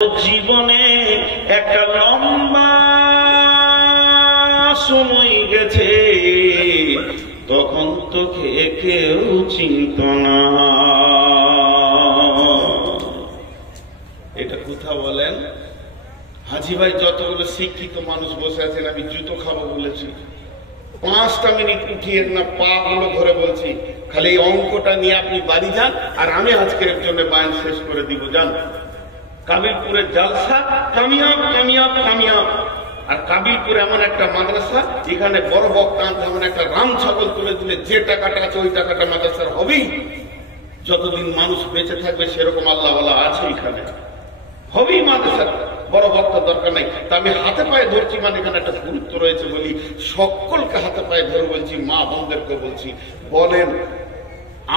জীবনে একটা লম্বা সময় গেছে, তখন তোকে কেউ চিনত না। এটা কোথা বলেন? হাজি ভাই, যতগুলো শিক্ষিত মানুষ বসে আছেন, আমি জুতো খাবো বলেছি, 5টা মিনিট উঠিয়ে না পা গুলো ধরে বলছি, খালি এই অঙ্কটা নিয়ে আপনি বাড়ি যান, আর আমি আজকের জন্য বায়ান শেষ করে দিব। যান, কাবিলপুরের জালসা কামিয়াব কামিয়াব কামিয়াব। আর কাবিলপুরে এমন একটা মাদ্রাসা, এখানে বড় বক্তা আনতে এমন একটা রাম ছাগল তুলে দিলে যে টাকাটা আছে ওই টাকাটা মাদ্রাসার হবেই। যতদিন মানুষ বেঁচে থাকবে সেরকম আল্লাহ ওয়ালা আছে এখানে, হবেই মাদ্রাসার। বড় বক্তা দরকার নাই। তা আমি হাতে পায়ে ধরছি, মানে এখানে একটা গুরুত্ব রয়েছে বলি সকলকে হাতে পায়ে ধরে বলছি, মা বোনদেরকে বলছি, বলেন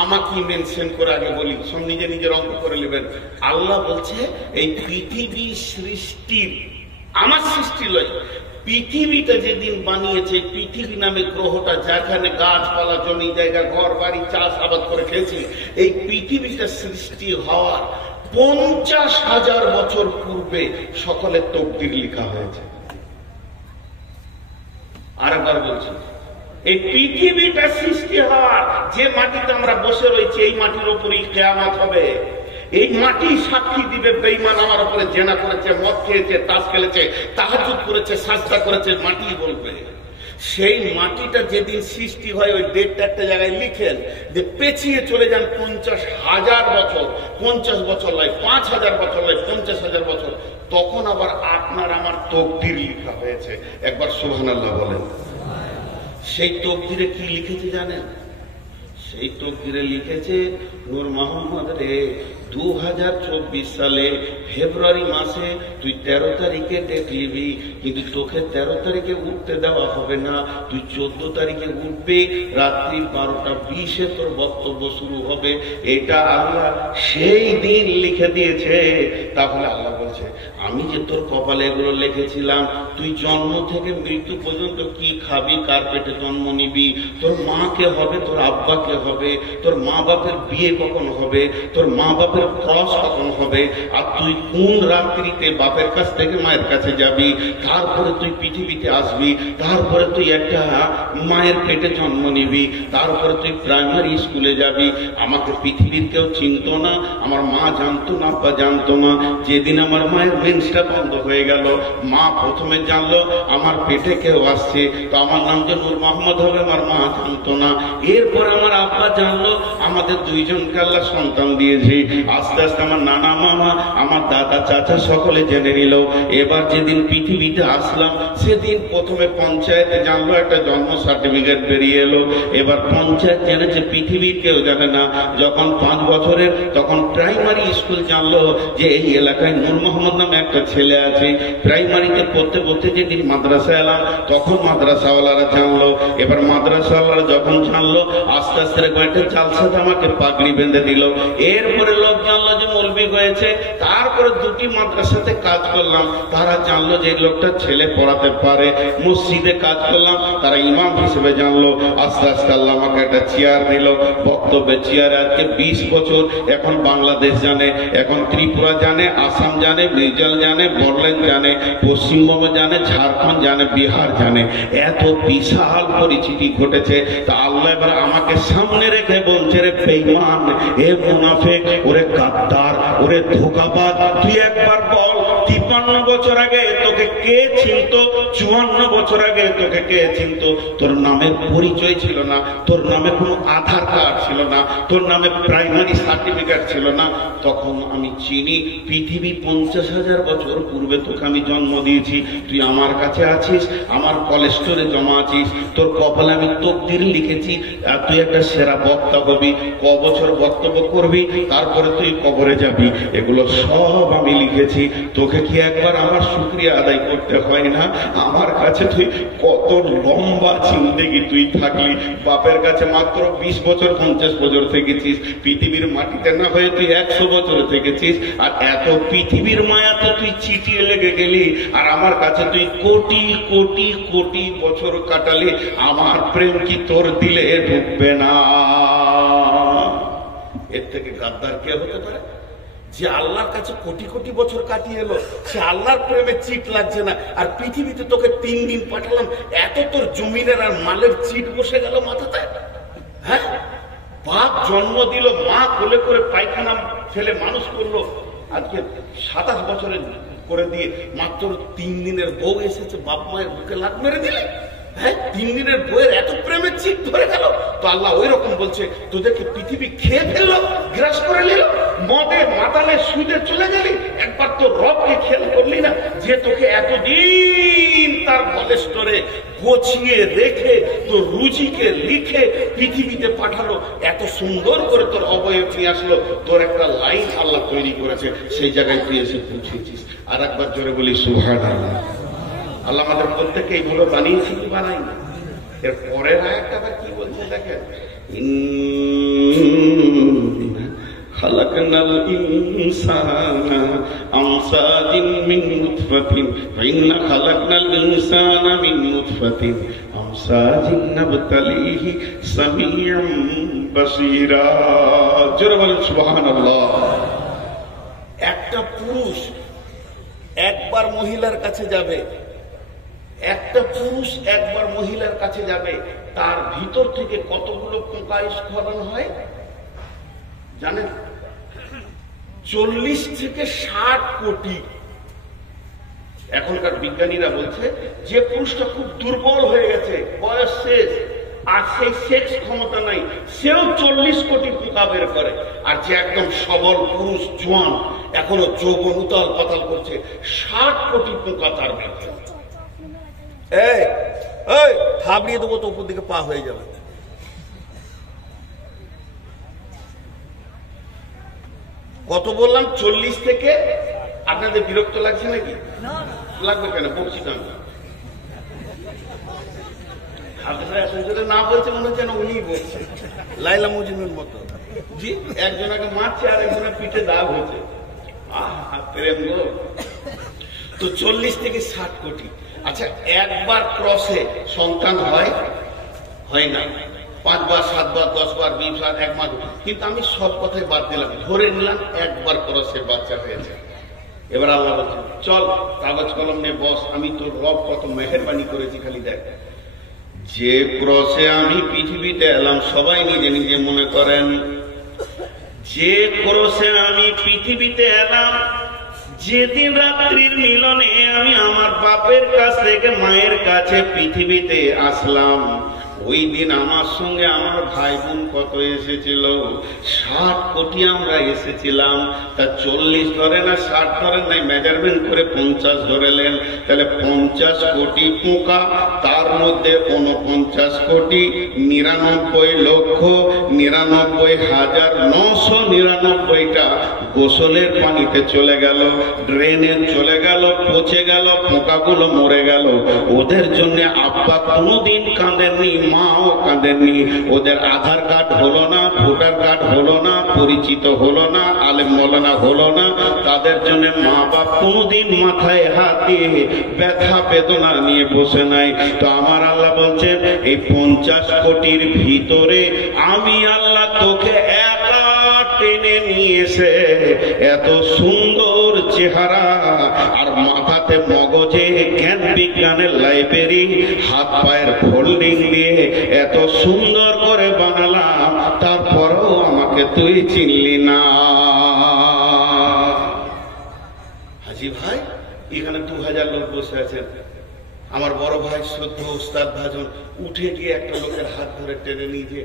আমাকে মেনশন করে আগে বলি, সব নিজে নিজের অঙ্ক করে নেবেন। আল্লাহ বলছে এই পৃথিবী সৃষ্টির, আমার সৃষ্টি লয়, পৃথিবীটা যেদিন বানিয়েছে, পৃথিবী নামে গ্রহটা, যেখানে গাছপালা জমি জায়গা ঘর বাড়ি চাষ আবাদ করে খেয়েছি, এই পৃথিবীটা সৃষ্টি হওয়ার 50,000 বছর পূর্বে সকলের তকদির লেখা হয়েছে। আরেকবার বলছি, এই পৃথিবীটা সৃষ্টি হওয়ার, যে মাটিতে আমরা বসে রয়েছি এই মাটির উপরেই কিয়ামত হবে। এই মাটি সাক্ষী দিবে বেঈমান আমার উপরে জেনা করেছে, মদ খেয়েছে, তাস খেলেছে, তাহাজ্জুদ করেছে, সাজদা করেছে, মাটি বলবে। সেই মাটিটা যেদিন সৃষ্টি হয় ওই ডেটটা একটা জায়গায় লিখেন, যে পেছিয়ে চলে যান 50,000 বছর, 50 বছর নয়, 5,000 বছর নয়, 50,000 বছর, তখন আবার আপনার আমার তকদির লেখা হয়েছে। একবার সুবহানাল্লাহ বলেন। সেই তকদিরে কি লিখেছে জানেন? সেই তকদিরে লিখেছে, নূর মোহাম্মদ রে, 2024 সালে ফেব্রুয়ারি মাসে তুই 13 তারিখে ডেট নিবি, কিন্তু তোকে 13 তারিখে উঠতে দেওয়া হবে না, তুই 14 তারিখে উঠবে, রাত্রি 12:20 তোর বক্তব্য শুরু হবে। এটা আল্লাহ সেই দিন লিখে দিয়েছে। তাহলে আল্লাহ বলছে, আমি যে তোর কপালে এগুলো লিখেছিলাম, তুই জন্ম থেকে মৃত্যু পর্যন্ত কি খাবি, কার পেটে জন্ম নিবি, তোর মা কে হবে, তোর আব্বা কে হবে, তোর মা বাপের বিয়ে কখন হবে, তোর মা বাপের ক্রস কখন হবে, আর তুই কোন রাত্রিতে বাপের কাছ থেকে মায়ের কাছে যাবি, তারপরে তুই পৃথিবীতে আসবি, তারপরে তুই একটা মায়ের পেটে জন্ম নিবি, তারপরে তুই প্রাইমারি স্কুলে যাবি। আমাকে পৃথিবীর কেউ চিনত না, আমার মা জানতো না, আব্বা জানতো না। যেদিন আমার মায়ের মেন্সটা বন্ধ হয়ে গেল, মা প্রথমে জানলো আমার পেটে কেউ আসছে, তো আমার নাম যে নূর মোহাম্মদ হবে, আমার মা জানতো না। এরপরে আমার আব্বা জানলো আমাদের দুইজনকে আল্লাহ সন্তান দিয়েছে। আস্তে আস্তে আমার নানা মামা, আমার দাদা চাচা সকলে জেনে নিল। এবার যেদিন পৃথিবীতে আসলাম, সেদিন প্রথমে পঞ্চায়েতে জানলো, একটা জন্ম সার্টিফিকেট বেরিয়ে এলো। এবার পঞ্চায়েত জেনেছে, পৃথিবীর কেউ জানে না। যখন 5 বছরের, তখন প্রাইমারি স্কুল জানলো যে এই এলাকায় নূর মোহাম্মদ নামে একটা ছেলে আছে। প্রাইমারিতে পড়তে পড়তে যেদিন মাদ্রাসা এলাম, তখন মাদ্রাসাওয়ালারা জানলো। এবার মাদ্রাসাওয়ালারা যখন জানলো, আস্তে আস্তে একটা জালসাতে আমাকে পাগড়ি বেঁধে দিল। এরপরে লোক জানলো যে মৌলবি হয়েছে। তারপরে 2টি মাদ্রাসাতে কাজ করলাম, তারা জানলো যে এই লোকটা ছেলে পড়াতে পারে। মসজিদে কাজ করলাম, তারা ইমাম হিসেবে জানলো। আস্তে আস্তে আল্লাহ আমাকে একটা চেয়ার দিল, বক্তব্যের চেয়ারে। আজকে 20 বছর এখন বাংলাদেশ জানে, এখন ত্রিপুরা জানে, আসাম জানে, মির্জাল জানে, বড়লেন্ড জানে, পশ্চিমবঙ্গ জানে, ঝাড়খণ্ড জানে, বিহার জানে। এত বিশাল পরিচিতি ঘটেছে। তা আল্লাহ এবার আমাকে সামনে রেখে বলছে, রে বেঈমান, এ মুনাফিক, ওরে গাদ্দার, ওরে ধোঁকাবাজ, তুই একবার বল 53 বছর আগে তোকে কে চিনত, 54 বছর আগে তোকে কে চিনত? তোর নামের পরিচয় ছিল না, তোর নামে কোনো আধার কার্ড ছিল না, তোর নামে প্রাইমারি সার্টিফিকেট ছিল না। তখন আমি চিনি, পৃথিবী 50,000 বছর পূর্বে তোকে আমি জন্ম দিয়েছি। তুই আমার কাছে আছিস, আমার কলেস্টোরে জমা আছিস, তোর কপালে আমি তকদির লিখেছি, আর তুই একটা সেরা বক্তা হবি। ক বছর বক্তব্য করবি, তারপরে তুই কবরে যাবি। এগুলো সব আমি লিখেছি। তোকে কি একবার আমার শুকরিয়া আদায় করতে হয় না? আমার কাছে তুই কত লম্বা জিন্দেগি তুই থাকলি, বাপের কাছে মাত্র 20 বছর 50 বছর থেকেছিস, পৃথিবীর মাটিতে না হয়ে তুই 100 বছর থেকেছিস। আর এত পৃথিবীর মায়াতে তুই চিটিয়ে লেগে গেলি, আর আমার কাছে তুই কোটি কোটি কোটি বছর কাটালি। আমার প্রেম কি তোর দিলে ঢুকবে না? এর থেকে গাদ্দার কে হতে পারে? যে আল্লাহর কাছে কোটি কোটি বছর কাটিয়ে এলো, সে আল্লাহর প্রেমে চিট লাগছে না। আর পৃথিবীতে তোকে 3 দিন পাঠালাম, এত তোর জমিনের আর মালের চিট বসে গেল মাথাতে। হ্যাঁ, বাপ জন্ম দিল, মা কোলে করে পায়খানা ফেলে মানুষ করলো, আজকে 27 বছরের করে দিয়ে মাত্র 3 দিনের বউ এসেছে, বাপ মায়ের বুকে লাত মেরে দিলে। হ্যাঁ, 3 দিনের বউয়ের এত প্রেমের চিট ধরে গেল। তো আল্লাহ ওই রকম বলছে, তোদেরকে পৃথিবী খেয়ে ফেললো, গ্রাস করে নিল, মদে মাতালে সুদে চলে গেলি, একবার তো রবকে খেয়াল করলি না, যে তোকে এতদিন তার কলেস্টরে গোছিয়ে রেখে তোর রুজিকে লিখে পৃথিবীতে পাঠালো, এত সুন্দর করে তোর অবয়ব নিয়ে আসলো, তোর একটা লাইন আল্লাহ তৈরি করেছে, সেই জায়গায় তুই এসে পৌঁছেছিস। আর একবার জোরে বলি সুবহানাল্লাহ। আল্লাহ আমাদের প্রত্যেককে এইগুলো বানিয়েছি কি বানাই না। এর পরের আয়াতটা আবার কি বলছে দেখেন, খালাকনাল ইনসানা আমসাজিন মিন নুতফাতিন ফাইন্না খালাকনাল ইনসানা মিন নুতফাতিন আমসাজিন নাবতালিহি সামিউম বাসীরা। জোরে বলেন সুবহানাল্লাহ। একটা পুরুষ একবার মহিলার কাছে যাবে, একটা পুরুষ একবার মহিলার কাছে যাবে, তার ভিতর থেকে কতগুলো পোকা স্খলন হয় জানেন? 40 থেকে 60 কোটি। এখনকার বিজ্ঞানীরা বলছে যে পুরুষটা খুব দুর্বল হয়ে গেছে, বয়স শেষ, আর সেই সেক্স ক্ষমতা নাই, সেও 40 কোটি পোকা বের করে। আর যে একদম সবল পুরুষ, জোয়ান, এখনো যৌবন উতাল পাতাল করছে, 60 কোটি পোকা তার ভেতরে। এই থাবড়িয়ে দেবো তো উপর দিকে পা হয়ে যাবে। কত বললাম? 40 থেকে। আপনাদের বিরক্ত লাগছে নাকি? লাগবে কেন? বলছি না, না বলছে মনে হচ্ছে না উনি বলছে, লাইলা মজনুর মতো। জি, একজনকে মারছে আর একজনের পিঠে দাগ হয়েছে। প্রেম গো। তো 40 থেকে 60 কোটি। আচ্ছা, একবার ক্রসে সন্তান হয়? হয় না। 5 বার, 7 বার, 10 বার, 20 বার, 1 মাস। কিন্তু আমি সব কথাই বাদ দিলাম, ধরে নিলাম একবার ক্রসে বাচ্চা হয়েছে। এবার আল্লাহ বলছে, চল কাগজ কলম নিয়ে বস, আমি তোর রব কত মেহেরবানি করেছি খালি দেখ। যে ক্রসে আমি পৃথিবীতে এলাম, সবাই নিজে নিজে মনে করেন, যে ক্রসে আমি পৃথিবীতে এলাম, যেদিন রাত্রির মিলনে আমি আমার বাপের কাছ থেকে মায়ের কাছে পৃথিবীতে আসলাম, ওই দিন আমার সঙ্গে আমার ভাই বোন কত এসেছিল? 60 কোটি আমরা এসেছিলাম। তা 40 ধরে না 60 ধরেন নাই, মেজারমেন্ট করে 50 ধরেলেন। তাহলে 50 কোটি পোকা, তার মধ্যে 49 কোটি 99,99,999টা গোসলের পানিতে চলে গেল, ড্রেনে চলে গেল, পচে গেল, পোকাগুলো মরে গেল। ওদের জন্য আব্বা কোনোদিন কাঁদেননি, মাও কাঁদেননি। ওদের আধার কার্ড হলো না, ভোটার কার্ড হলো না, পরিচিত হলো না, আলেম মৌলানা হলো না। তাদের জন্য মা বাপ কোনোদিন মাথায় হাত দিয়ে ব্যথা বেদনা নিয়ে বসে নাই। তো আমার আল্লাহ বলছেন, এই 50 কোটির ভিতরে আমি আল্লাহ তোকে একা টেনে নিয়েছে। এত সুন্দর চেহারা, আর মাথাতে মগজে জ্ঞান বিজ্ঞানের লাইব্রেরি, হাত পায়ের ফোল্ডিং দিয়ে এত সুন্দর করে বানালাম, তারপরেও আমাকে তুই চিনলি না। হাজি ভাই, এখানে 2000 লোক বসে আছেন। আমার বড় ভাই শ্রদ্ধ ওস্তাদ ভাজন উঠে গিয়ে একটা লোকের হাত ধরে টেনে নিয়ে যে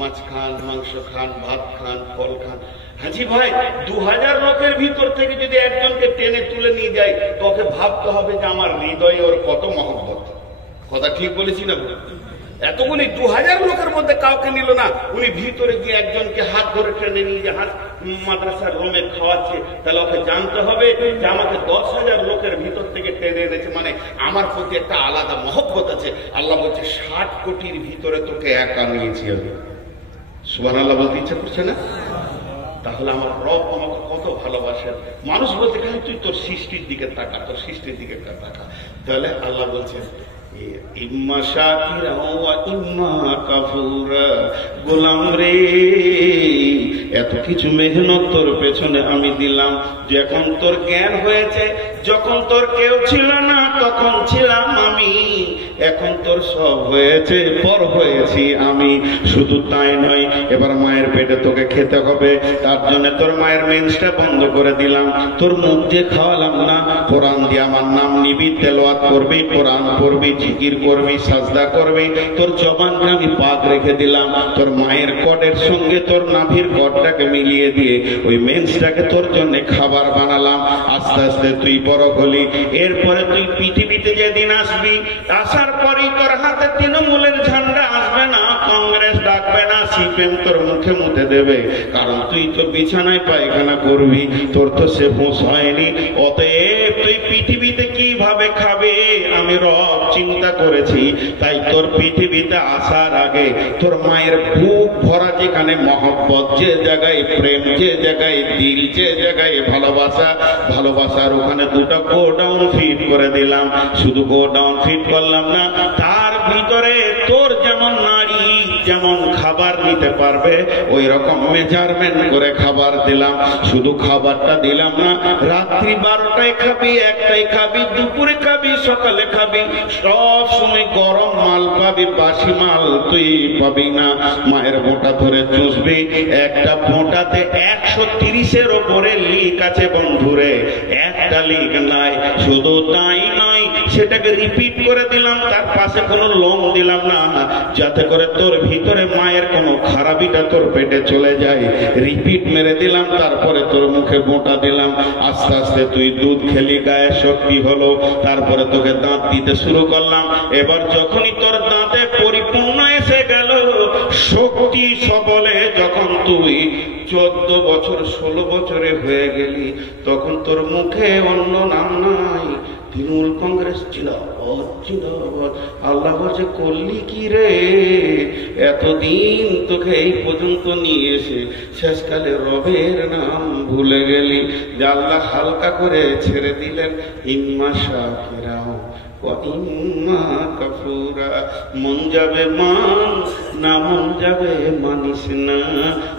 মাছ খান, মাংস খান, ভাত খান, ফল খান। হাজি ভাই, 2000 লোকের ভিতর থেকে যদি একজনকে টেনে তুলে নিয়ে যায়, তো ওকে ভাবতে হবে যে আমার হৃদয়ে ওর কত মহব্বত। কথা ঠিক বলেছি না? এতগুলি 2000 লোকের মধ্যে কাউকে নিল না, উনি ভিতরে গিয়ে একজনকে হাত ধরে টেনে নিয়ে যে হাত মাদ্রাসার রুমে খাওয়াচ্ছে, তাহলে ওকে জানতে হবে যে আমাকে 10,000 লোকের ভিতর থেকে টেনে এনেছে, মানে আমার প্রতি একটা আলাদা মহব্বত আছে। আল্লাহ বলছে 60 কোটির ভিতরে তোকে একা নিয়েছি আমি। সুবহানাল্লাহ বলতে ইচ্ছা করছে না? তাহলে আমার রব আমাকে কত ভালোবাসেন। মানুষ বলতে গেলে তুই তোর সৃষ্টির দিকে তাকা, তোর সৃষ্টির দিকে তাকা। তাহলে আল্লাহ বলছেন, ইম্মা শাকিরা ওয়া ইম্মা কাফুরা। গোলাম রে, এত কিছু মেহনত তোর পেছনে আমি দিলাম, যখন তোর জ্ঞান হয়েছে, যখন তোর কেউ ছিল না তখন ছিলাম আমি, এখন তোর সব হয়েছে, পর হয়েছি আমি। শুধু তাই নয়, এবার মায়ের পেটে তোকে খেতে হবে, তার জন্য তোর মায়ের মেন্সটা বন্ধ করে দিলাম, তোর মুখ দিয়ে খাওয়ালাম না, কোরআন দিয়ে আমার নাম নিবি, তেলাওয়াত করবি, কোরআন পড়বি, জিকির করবি, সাজদা করবি, তোর জবানকে আমি পাক রেখে দিলাম, তোর মায়ের কটের সঙ্গে তোর নাভির কটটাকে মিলিয়ে দিয়ে ওই মেন্সটাকে তোর জন্য খাবার বানালাম। আস্তে আস্তে তুই বড় হলি, এরপরে তুই পৃথিবীতে যেদিন আসবি, আসার পরেই তোর হাতে তৃণমূলের ঝান্ডা আসবে না, কংগ্রেস ডাকবে না, সিপিএম তোর মুখে মুখে দেবে, কারণ তুই তো বিছানায় পায়খানা করবি, তোর তো সে হোশ হয়নি। অতএব তুই পৃথিবীতে কিভাবে খাবে আমি রব চিন্তা করেছি, তাই তোর পৃথিবীতে আসার আগে তোর মায়ের বুক ভরা যেখানে মহব্বত, যে জায়গায় প্রেম, যে জায়গায় দিল, যে জায়গায় ভালোবাসা, ভালোবাসার ওখানে দুটো গোডাউন ফিট করে দিলাম। শুধু গোডাউন ফিট করলাম না, তার ভিতরে তোর যেমন নারী যেমন খাবার নিতে পারবে ওই রকম মেজারমেন্ট করে খাবার দিলাম। শুধু খাবারটা দিলাম না, রাত্রি 12টায় খাবি, 1টায় খাবি, দুপুরে খাবি, সকালে খাবি, সব সময় গরম মাল পাবি, বাসি মাল তুই পাবি না। মায়ের বোঁটা ধরে চুষবি, একটা বোঁটাতে 130-এর ওপরে লিক আছে বন্ধুরে, একটা লিক নাই। শুধু তাই নয়, সেটাকে রিপিট করে দিলাম, তার পাশে কোনো লোম দিলাম না, যাতে করে তোর ভিতরে মায়ের কোনো খারাপিটা তোর পেটে চলে যায়। রিপিট মেরে দিলাম, তারপরে তোর মুখে বোঁটা দিলাম। আস্তে আস্তে তুই দুধ খেলি, গায়ে শক্তি হলো, তারপরে তোকে দাঁত দিতে শুরু করলাম। এবার যখনই তোর দাঁতে পরিপূর্ণ এসে গেল, শক্তি সবলে যখন তুই 14 বছর 16 বছরে হয়ে গেলি, তখন তোর মুখে অন্য নাম নাই, তৃণমূল কংগ্রেস জিন্দাবাদ জিন্দাবাদ। আল্লাহ বলছে করলি কি রে, এতদিন তোকে এই পর্যন্ত নিয়ে এসে শেষকালে রবের নাম ভুলে গেলি। যে আল্লাহ হালকা করে ছেড়ে দিলেন, ইম্মা শাকিরা ওয়া ইম্মা কাফুরা। মন যাবে মান, না মন যাবে মানিস না,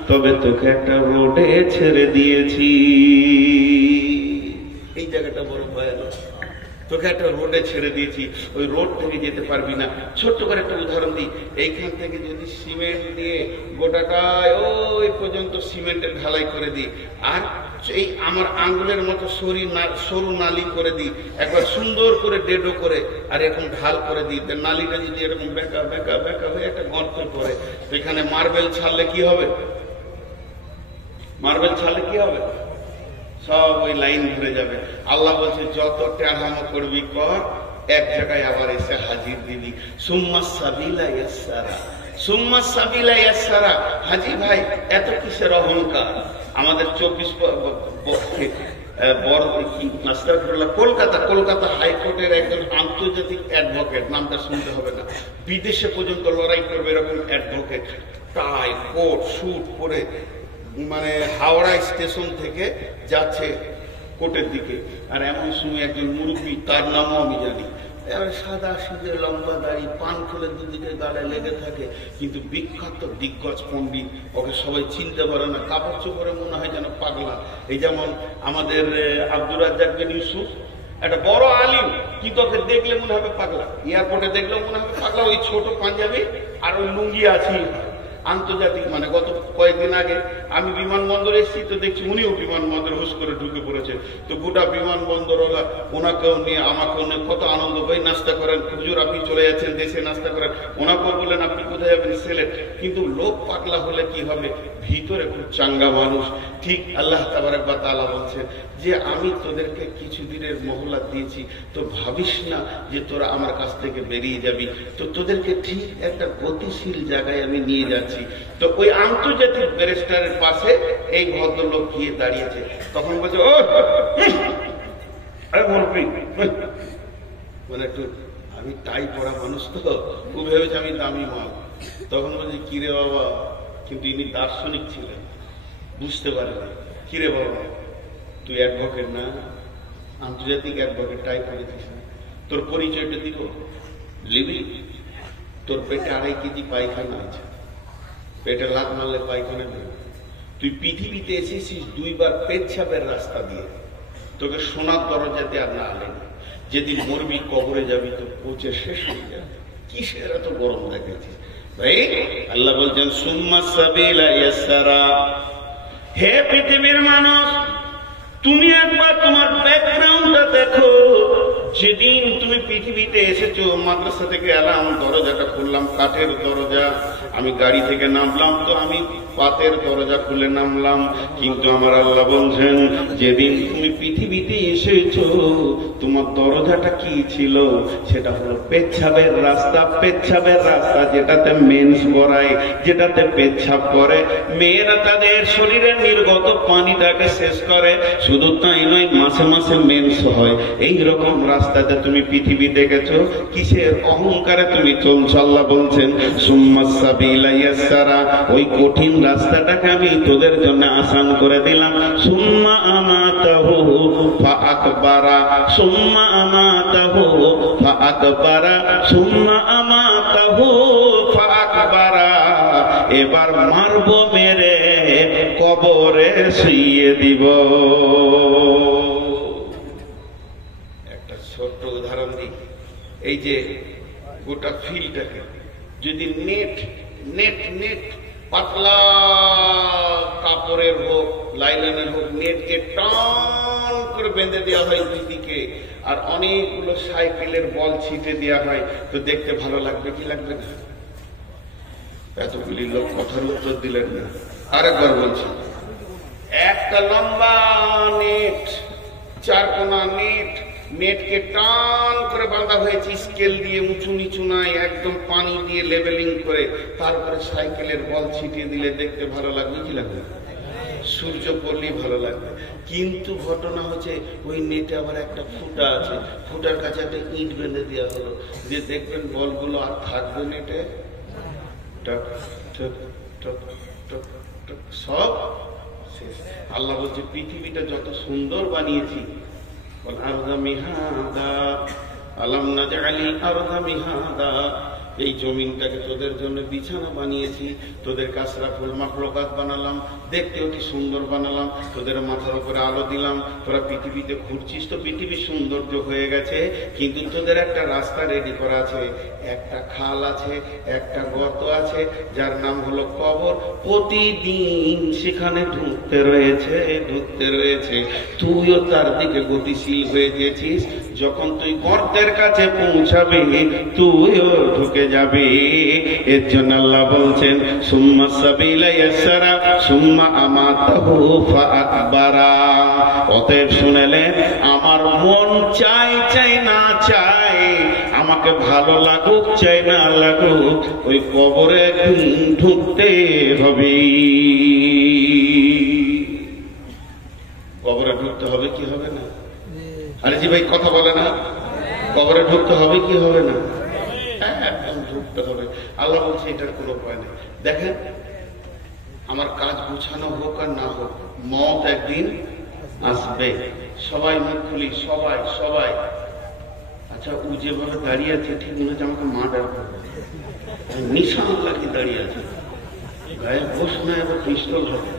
তবে তোকে একটা রোডে ছেড়ে দিয়েছি। এই জায়গাটা বড় ভয়ানক, তোকে একটা রোডে ছেড়ে দিয়েছি, ওই রোড থেকে যেতে পারবি না। ছোট্ট করে একটা উদাহরণ দিই, এইখান থেকে যদি সিমেন্ট দিয়ে গোটাটায় ওই পর্যন্ত সিমেন্টের ঢালাই করে দিই, আর এই আমার আঙ্গুলের মতো সরু নালি করে দিই, একবার সুন্দর করে ডেডো করে, আর এরকম ঢাল করে দিই, নালিটা যদি এরকম বেঁকা বেঁকা বেঁকা হয়ে একটা গর্ত করে, এখানে মার্বেল ছাড়লে কি হবে? মার্বেল ছাড়লে কি হবে? সব ওই লাইন ধরে যাবে। আল্লাহ বলছে যত টেढ़ামো করবি কর, এক জায়গায় আবার এসে হাজির দিবি। সুম্মা সাবিলা ইয়াসসারা, সুম্মা সাবিলা ইয়াসসারা। হাজি ভাই এত কিসের অহংকার? আমাদের 24 বড় কি নাস্তারুল্লাহ কলকাতা হাইকোর্টের একজন আন্তর্জাতিক অ্যাডভোকেট, নামটা শুনতে হবে না, বিদেশে পর্যন্ত লড়াই করবে এরকম অ্যাডভোকেট, টাই কোট স্যুট পরে মানে হাওড়া স্টেশন থেকে যাচ্ছে কোর্টের দিকে, আর এমন সময় একজন মুরব্বী, তার নামও আমি জানি, সাদা সিধে লম্বা দাড়ি, পান খুলে দুদিকে গালে লেগে থাকে, কিন্তু বিখ্যাত দিগ্গজ পণ্ডিত, ওকে সবাই চিনতে পারে না, কাপড় চোপড়ে মনে হয় যেন পাগলা। এই যেমন আমাদের আব্দুর রাজ্জাক বিন ইউসুফ, একটা বড় আলিম, কিন্তু ওকে দেখলে মনে হবে পাগলা, এয়ারপোর্টে দেখলেও মনে হবে পাগলা, ওই ছোট পাঞ্জাবি আর ওই লুঙ্গি আছি। আন্তর্জাতিক মানে গত কয়েকদিন আগে আমি বিমানবন্দরে এসেছি, তো দেখছি উনিও বিমানবন্দরে হুশ করে ঢুকে পড়েছেন। তো গোটা বিমানবন্দর ওনাকেও নিয়ে আমাকেও নিয়ে কত আনন্দ, ভাই নাস্তা করেন, হুজুর আপনি চলে যাচ্ছেন দেশে, নাস্তা করেন। ওনাকেও বললেন আপনি কোথায় যাবেন, সিলেট। কিন্তু লোক পাগলা হলে কি হবে, ভিতরে খুব চাঙ্গা মানুষ। ঠিক আল্লাহ তাবারক ওয়া তাআলা বলছেন যে আমি তোদেরকে কিছুদিনের মহল্লা দিয়েছি, তো ভাবিস না যে তোরা আমার কাছ থেকে বেরিয়ে যাবি, তো তোদেরকে ঠিক একটা গতিশীল জায়গায় আমি নিয়ে যাচ্ছি। তো ওই আন্তর্জাতিক ব্যারিস্টারের পাশে এই ভদ্রলোক গিয়ে দাঁড়িয়েছে, তখন বলছে ও মানে একটু, আমি টাই পড়া মানুষ, তো ও ভেবেছে আমি দামি মাল। তখন বলছে কিরে বাবা, কিন্তু ইনি দার্শনিক ছিলেন, বুঝতে পারেন, কিরে বাবা তুই অ্যাডভোকেট না, আন্তর্জাতিক অ্যাডভোকেট, টাই পড়েছিস না, তোর পরিচয়টা দিব। লিবি? তোর পেটে 2.5 কেজি পায়খানা আছে, পেটে লাত মারলে পায়খানা নেই। তুই পৃথিবীতে এসেছিস 2 বার পেচ্ছাপের রাস্তা দিয়ে, তোকে সোনার দরজাতে আর না আলেনি। যেদিন মরবি কবরে যাবি তো পচে শেষ হয়ে যাবে। কিসের এত গরম দেখেছিস ভাই? আল্লাহ বলছেন সুম্মা সাবিলা ইয়াসসারা। হে পৃথিবীর মানুষ, তুমি একবার তোমার ব্যাকগ্রাউন্ডটা দেখো। যেদিন তুমি পৃথিবীতে এসেছো, মাদ্রাসা থেকে এলাম, দরজাটা খুললাম, কাঠের দরজা। আমি গাড়ি থেকে নামলাম তো আমি পাতের দরজা খুলে নামলাম। কিন্তু আমার আল্লাহ বলছেন, যেদিন তুমি পৃথিবীতে এসেছো তোমার দরজাটা কি ছিল? সেটা হলো পেচ্ছাবের রাস্তা। পেচ্ছাবের রাস্তা যেটাতে মেন্স করায়, যেটাতে পেচ্ছাব করে। মেয়েরা তাদের শরীরের নির্গত পানিটাকে শেষ করে। শুধু তাই নয়, মাসে মাসে মেন্স হয়। এইরকম রাস্তাতে তুমি পৃথিবী দেখেছো। কিসের অহংকারে তুমি চলছো? আল্লাহ বলছেন সুম্মা সাবিলা ইয়াসসারা। ওই কঠিন রাস্তাটাকে আমি তোদের জন্য আসান করে দিলাম। সুম্মা আমাতাহু ফাআকবারা, সুম্মা আমাতাহু ফাআকবারা, সুম্মা আমাতাহু ফাআকবারা। এবার মারবো, মেরে কবরে শুইয়ে দিব। একটা ছোট্ট উদাহরণ দিই। এই যে গোটা ফিল্ডটাকে যদি নেট নেট নেট পাতলা কাপড়ের হোক, লাইলনের হোক, নেটকে টান করে বেঁধে দেওয়া হয় দুই দিকে, আর অনেকগুলো সাইকেলের বল ছিটে দেওয়া হয়, তো দেখতে ভালো লাগবে কি লাগবে না? এতগুলি লোক কথার উত্তর দিলেন না। আরেকবার বলছি, একটা লম্বা নেট, 4 কোনা নেট, নেটকে টান করে বাঁধা হয়েছে স্কেল দিয়ে, উঁচু নিচু নাই, একদম পানি দিয়ে লেভেলিং করে। তারপরে সাইকেলের বল ছিটিয়ে দিলে দেখতে ভালো লাগবে কি লাগবে? সূর্য পড়লেই ভালো লাগবে। কিন্তু ঘটনা হচ্ছে ওই নেটে আবার একটা ফুটা আছে, ফুটার কাছে একটা ইট বেঁধে দেওয়া হলো, যে দেখবেন বলগুলো আর থাকবে নেটে, টক টক টক টক টক সব শেষ। আল্লাহ বলছে পৃথিবীটা যত সুন্দর বানিয়েছি, আলাম নাজআলিল আরদা মিহাদা, এই জমিনটাকে তোদের জন্য বিছানা বানিয়েছি, তোদের কাসরাফুল মাখলুকাত বানালাম, দেখতে অতি সুন্দর বানালাম, তোদের মাথার উপরে আলো দিলাম। তোরা পৃথিবীতে ঘুরছিস তো পৃথিবী সৌন্দর্য হয়ে গেছে, কিন্তু তোদের একটা রাস্তা রেডি করা আছে, একটা খাল আছে, একটা গর্ত আছে, যার নাম হলো কবর। প্রতিদিন সেখানে ঢুকতে রয়েছে। তুইও তার দিকে গতিশীল হয়ে গেছিস। যখন তুই গর্তের কাছে পৌঁছাবে তুইও ঢুকে যাবে। এর জন্য আল্লাহ বলছেন সুম্মা সাবিলা ইয়াসসারা সুম্মা আমাতাহু ফাআকবারা। অতএব শুনেলেন, আমার মন চাই না চাই, আমাকে ভালো লাগুক চাই না লাগুক, ওই কবরে ঢুকতে হবে। কবরে ঢুকতে হবে কি হবে না? আরে জি ভাই কথা বলে না, কবরে ঢুকতে হবে কি হবে না? একদম ঢুকতে হবে। আল্লাহ বলছে এটার কোনো উপায় নেই। দেখেন, আমার কাজ গুছানো হোক আর না হোক, মত একদিন আসবে। সবাই মুখ খুলি, সবাই সবাই। আচ্ছা, ও যেভাবে দাঁড়িয়ে আছে ঠিক মনে হচ্ছে আমাকে মার্ডার করবে, নিশান লাগিয়ে দাঁড়িয়ে আছে, গায়ে ঘোষ না, এবার পিস্তল হবে।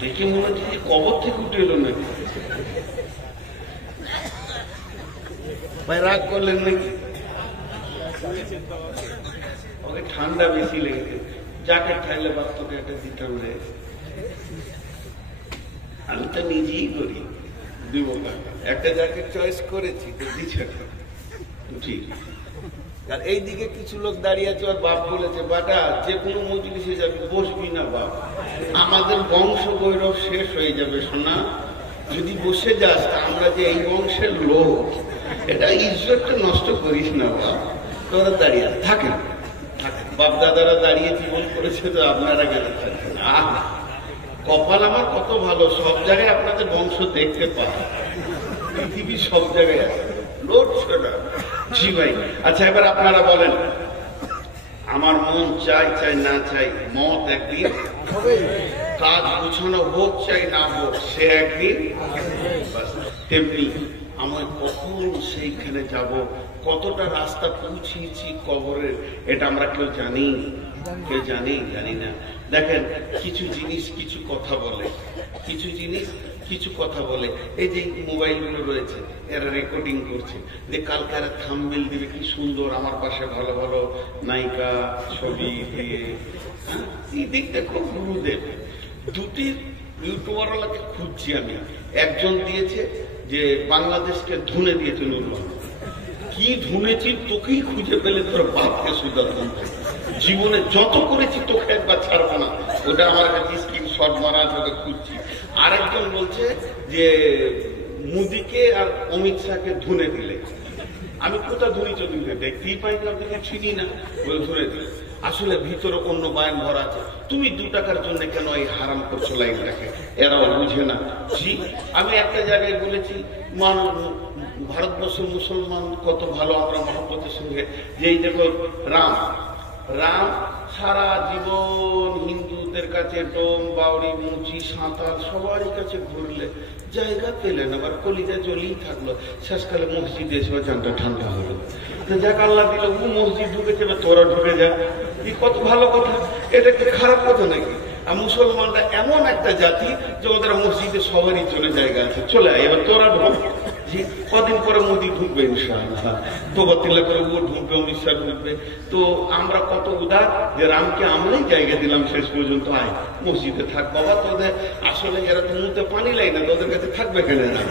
দেখে মনে হচ্ছে যে কবর থেকে উঠে এলো নাকি। ভাই রাগ করলেন নাকি? ওকে ঠান্ডা বেশি লেগেছে, জ্যাকেট ঠাইলে বাস্তবে একটা দিতাম রে। আমি তো নিজেই করি, দিব একটা জ্যাকেট চয়েস করেছি তো দিচ্ছে ঠিক। আর এইদিকে কিছু লোক দাঁড়িয়ে আছে, আর বাপ বলেছে বাটা যে কোনো মজলিসে যাবি বসবি না বাপ, আমাদের বংশ গৌরব শেষ হয়ে যাবে সোনা, যদি বসে যাস আমরা যে এই বংশের লোক, এটা ইজ্জতটা নষ্ট করিস না বাপ। তোরা দাঁড়িয়ে থাকেন, বাপ দাদারা দাঁড়িয়ে জীবন করেছে, তো আপনারা গেলে থাকবেন। কপাল আমার কত ভালো, সব জায়গায় আপনাদের বংশ দেখতে পাই, পৃথিবীর সব জায়গায় আছে লোড ছোটা। জি ভাই, আচ্ছা এবার আপনারা বলেন, আমার মন চাই না চাই, মত একদিন হবে। কাজ গুছানো হোক চাই না হোক, সে একদিন তেমনি আমি কখন সেইখানে যাব, কতটা রাস্তা পৌঁছিয়েছি কবরের, এটা আমরা কেউ জানি? কেউ জানি না। দেখেন, কিছু জিনিস কিছু কথা বলে, কিছু জিনিস কিছু কথা বলে। এই যে মোবাইল গুলো রয়েছে, এরা রেকর্ডিং করছে যে কালকে এরা থাম্বনেল দিবে, কি সুন্দর আমার পাশে ভালো ভালো নায়িকা ছবি দিয়ে। এই দিকটা খুব গুরুদেব। দুটি ইউটিউবারওয়ালাকে খুঁজছি আমি। একজন দিয়েছে যে বাংলাদেশকে ধুনে দিয়েছে নুরুল, কি ধুনেছি তোকেই খুঁজে পেলে তোর বাপকে সুদান, জীবনে যত করেছি তোকে একবার ছাড়বো না। ওটা আমার কাছে স্ক্রিনশট মারা, তোকে খুঁজছি। আরেকজন বলছে যে মোদিকে আর অমিত শাহকে ধুনে দিলে। আমি কোথা ধুনিছ দিলে দেখতেই পাই না, আপনাকে চিনি না, বলে ধুনে দিলে। আসলে ভিতরে অন্য বায়ান ভরা আছে। তুমি 2 টাকার জন্য কেন এই হারাম করছো লাইনটাকে? এরাও বুঝে না। জি, আমি একটা জায়গায় বলেছি, ভারতবর্ষের মুসলমান কত ভালো, আমরা মহব্বতের সঙ্গে, যে এই দেখো রাম সারা জীবন হিন্দুদের কাছে ডোম বাউরি মুচি সাঁতার সবারই কাছে ঘুরলে জায়গা পেলেন, আবার কলিজা জ্বলেই থাকলো। শেষকালে মসজিদে এসে জানটা ঠান্ডা হলো। যাক, আল্লাহ দিল ও মসজিদ ঢুকেছে, তোরা ঢুকে যা। কত ভালো কথা, এটা কি খারাপ কথা নাকি? আর মুসলমানরা এমন একটা জাতি যে ওদের মসজিদে সবারই চলে জায়গা আছে, চলে আয়, এবার তোরা ঢুক। কদিন পরে মোদি ঢুকবে ইনশাআল্লাহ, তোবাতিল্লাহ করে ও ঢুকবে, অমিত শাহ ঢুকবে। তো আমরা কত উদার যে রামকে আমরাই জায়গা দিলাম, শেষ পর্যন্ত আয় মসজিদে থাক বাবা। তোদের আসলে এরা তো মুখে পানি লাই না, তোদের কাছে থাকবে কেন না?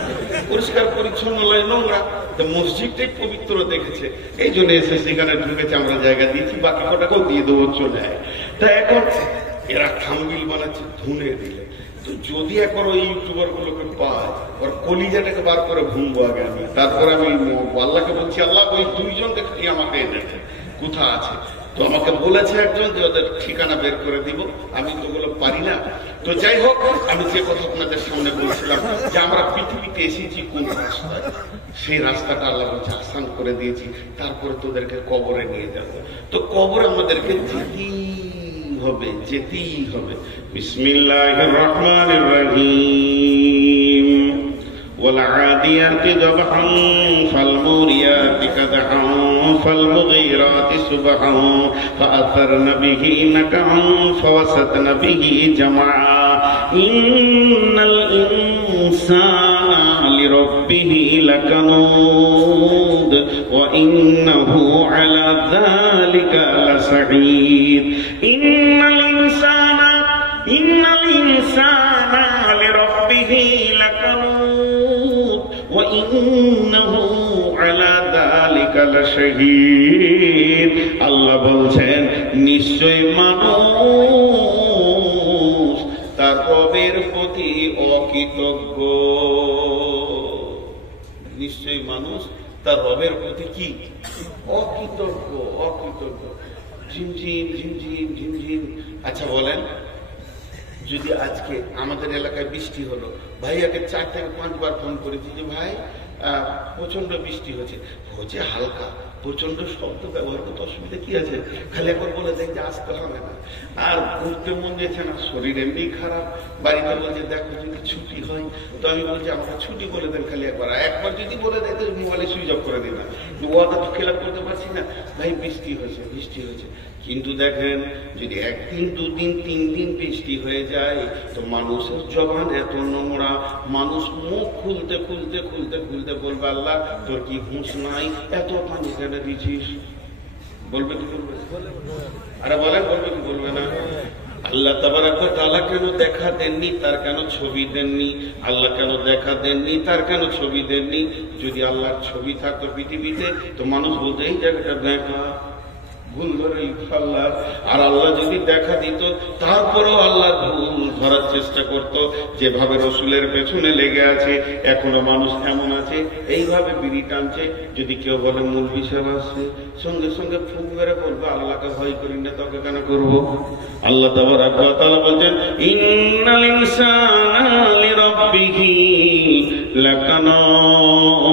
পরিষ্কার পরিচ্ছন্ন লয়, নোংরা। তো মসজিদটাই পবিত্র দেখেছে, এই জন্য এসে সেখানে ঢুকেছে, আমরা জায়গা দিয়েছি, বাকি কটাকেও দিয়ে দেবো, চলে আয়। তা এখন এরা থাম্বনেল বানাচ্ছে ধুনে দিলে। তো যদি একবার ওই ইউটিউবার গুলোকে পায়, ওর কলিজাটাকে বার করে ঘুমবো আগে আমি, তারপরে আমি আল্লাহকে বলছি, আল্লাহ ওই 2 জনকে খালি আমাকে এনেছে, কোথা আছে? তো আমাকে বলেছে একজন যে ওদের ঠিকানা বের করে দিব, আমি তো ওগুলো পারি না। তো যাই হোক, আমি যে কথা আপনাদের সামনে বলছিলাম যে আমরা পৃথিবীতে এসেছি কোন রাস্তায়, সেই রাস্তাটা আল্লাহ বলছে আসান করে দিয়েছি, তারপরে তোদেরকে কবরে নিয়ে যাব। তো কবরে আমাদেরকে যেতেই হবে। বিসমিল্লাহির রহমানির রহিম। والعاديات ضبحا فالموريات قدحا فالمغيرات صبحا فأثرن به نقعا فوسطن به جمعا إن الإنسان لربه لكنود وإنه على ذلك لشهيد إن الإنسان لربه لكنود وإنه على ذلك لشهيد। আল্লাহ বলছেন, নিশ্চয় মানুষ তার রবের প্রতি অকৃতজ্ঞ। নিশ্চয় মানুষ তার রবের প্রতি কি? অকৃতজ্ঞ। ঝিমঝিম ঝিমঝিম ঝিমঝিম। আচ্ছা বলেন, যদি আজকে আমাদের এলাকায় বৃষ্টি হলো, ভাইয়াকে 4 থেকে 5 বার ফোন করেছি যে ভাই প্রচন্ড বৃষ্টি হচ্ছে, হালকা, প্রচন্ড শব্দ ব্যবহার করতে অসুবিধা কি আছে? খালি একবার বলে দেখ যে আসতে হবে না। আর ঘুরতে মন দিয়েছে না, শরীর এমনি খারাপ, বাড়িতে বলছে দেখো যদি ছুটি হয়। তো আমি বলছি আমাকে ছুটি বলে দেন খালি একবার যদি বলে দেয় তো মোবাইলে সুইচ অফ করে দিন না, ওয়াদা তো খেলাপ করতে পারছি না। ভাই বৃষ্টি হয়েছে। কিন্তু দেখেন, যদি 1 দিন 2 দিন 3 দিন বৃষ্টি হয়ে যায় তো মানুষের জবান এত নোংরা, মানুষ মুখ খুলতে বলবে আল্লাহ তোর কি হুঁশ নাই, এত পানি কেন দিছিস? বলবে কি বলবে? আরে বলে বলবে কি বলবে না? আল্লাহ তাবারক ওয়া তাআলা কেন দেখা দেননি, তার কেন ছবি দেননি? আল্লাহ কেন দেখা দেননি, তার কেন ছবি দেননি? যদি আল্লাহর ছবি থাকতো পৃথিবীতে তো মানুষ বলতো এই জায়গাটা দেখা, ভুল ধরে আল্লাহ। আর আল্লাহ যদি দেখা দিত তারপরেও আল্লাহ ভুল ধরার চেষ্টা করত। যেভাবে রসুলের পেছনে লেগে আছে, এখনো মানুষ এমন আছে এইভাবে বিড়ি টানছে। যদি কেউ বলে মৌলভী সাহেব আসছে, সঙ্গে সঙ্গে ফুক মেরে বলবে আল্লাহকে ভয় করি না, তোকে কেন করবো? আল্লাহ তাবারক ওয়া তাআলা বলেন, ইন্নাল ইনসানা লিরাব্বিহি লাকানুদ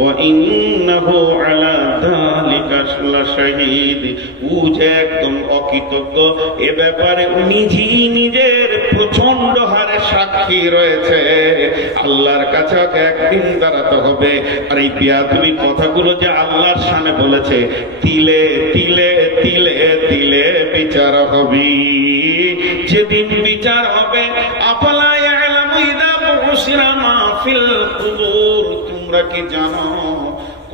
ওয়া ইন্নাহু আলা যালিকা আল্লাহ শহীদ, ও যে একদম অকৃতজ্ঞ, এ ব্যাপারে নিজেই নিজের প্রচন্ড হারে সাক্ষী রয়েছে। আল্লাহর কাছে একদিন দাঁড়াতে হবে। আর এই বেয়াদবি কথাগুলো যে আল্লাহর সামনে বলেছে, তিলে তিলে তিলে তিলে বিচার হবে। যেদিন বিচার হবে, আফালা ইয়ালামু ইযা বুশিরা মা ফিল কুবুর, তোমরা কি জানো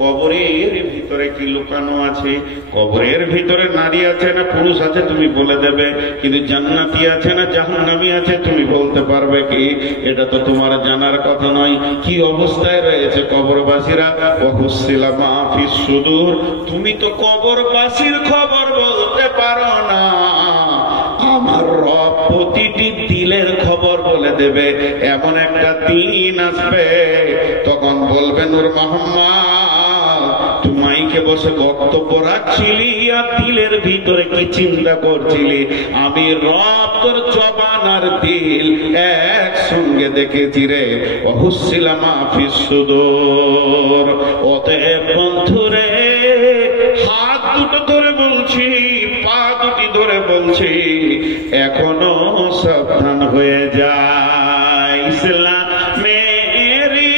কবরের ভিতরে কি লুকানো আছে? কবরের ভিতরে নারী আছে না পুরুষ আছে তুমি বলে দেবে, কিন্তু জান্নাতি আছে না জাহান্নামী আছে তুমি বলতে পারবে কি? এটা তো তোমার জানার কথা নয়। কি অবস্থায় রয়েছে কবরবাসীরা? ওয়াহুসিলা মা ফিস সুদূর, তুমি তো কবরবাসীর খবর বলতে পারো না। আমার রব প্রতিটি দিলের খবর বলে দেবে। এমন একটা দিন আসবে, তখন বলবে নূর মোহাম্মদ, তোমাইকে বসে বক্তব্য রাখছিলি আর দিলের ভিতরে কি চিন্তা করছিলি? আমি রব তোর জবান আর দিল একসঙ্গে দেখেছি রে। ওয়াহুসিলা মা ফিস সুদূর। অতএব বন্ধুরে, হাত দুটো ধরে বলছি, পা দুটি ধরে বলছি, এখনো সাবধান হয়ে যায়। ইসলামেরি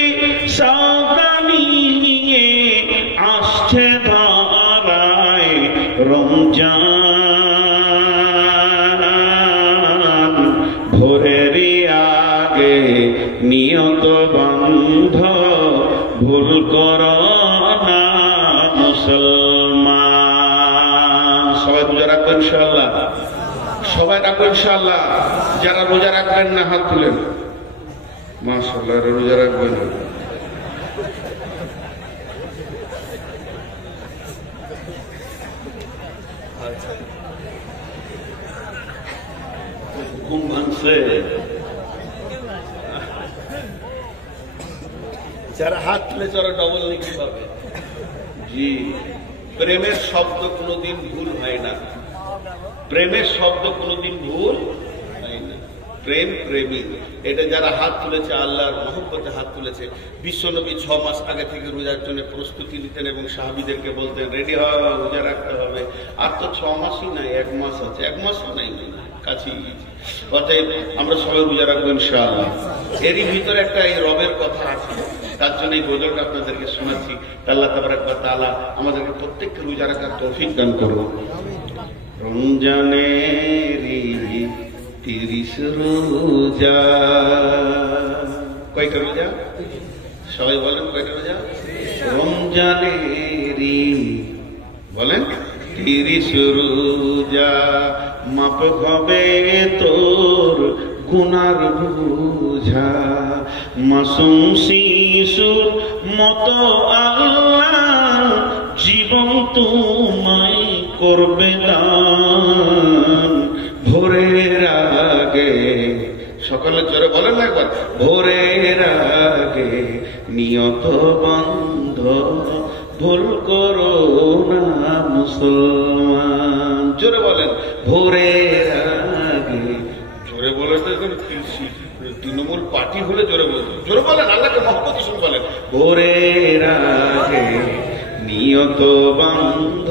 সাবধানী নিয়ে আসছে ধরায় রমজান, ভোরের আগে নিয়ত বন্ধ, ভুল করো না মুসলমান। সবাই রোজা রাখবো ইনশাআল্লাহ, সবাই রাখবো ইনশাআল্লাহ। যারা রোজা রাখবেন না হাত তুলেন। মাশাআল্লাহ, রোজা রাখবেন। ঘুম ভাঙছে। যারা হাত তুলেছে ওরা ডবল নেকি পাবে। জি, প্রেমের শব্দ কোনোদিন ভুল হয় না। প্রেমের শব্দ কোনোদিন ভুল হয় না। প্রেম, প্রেমী, এটা যারা হাত তুলেছে আল্লাহর মহব্বতে হাত তুলেছে। বিশ্বনবী 6 মাস আগে থেকে রোজার জন্য প্রস্তুতি নিতেন এবং সাহাবীদেরকে বলতেন রেডি হও, রোজা রাখতে হবে। আর তো 6 মাসই নাই, 1 মাস আছে। 1 মাসও নাই, কাছেই গেছি। অতএব আমরা সবাই রোজা রাখবো ইনশাআল্লাহ। এরই ভিতরে একটা এই রবের কথা আছে, তার জন্য এই গজলটা আপনাদেরকে শোনাচ্ছি। আল্লাহ তাবারক ওয়া তাআলা আমাদেরকে প্রত্যেককে রোজা রাখার তৌফিক দান করুন। রমজানেরি 30 রোজা। কয়টা রোজা? সবাই বলেন কয়টা রোজা? রমজানেরি বলেন 30 রোজা। মাপ হবে তোর গুনার বোঝা, মাসুম শিশুর মতো আল্লাহ জীবন তোমায় করবে দান। ভোরের আগে, সকালে জোরে বলেন না একবার, ভোরের আগে নিয়ত বন্ধ, ভুল করো না মুসলমান। জোরে বলেন, ভোরের আগে। জোরে বলে তো তৃণমূল পার্টি হলে জোরে বলতো। জোরে বলেন, আল্লাহকে মহব্বত শুনে বলেন, ভোরের আগে নিয়ত বন্ধ,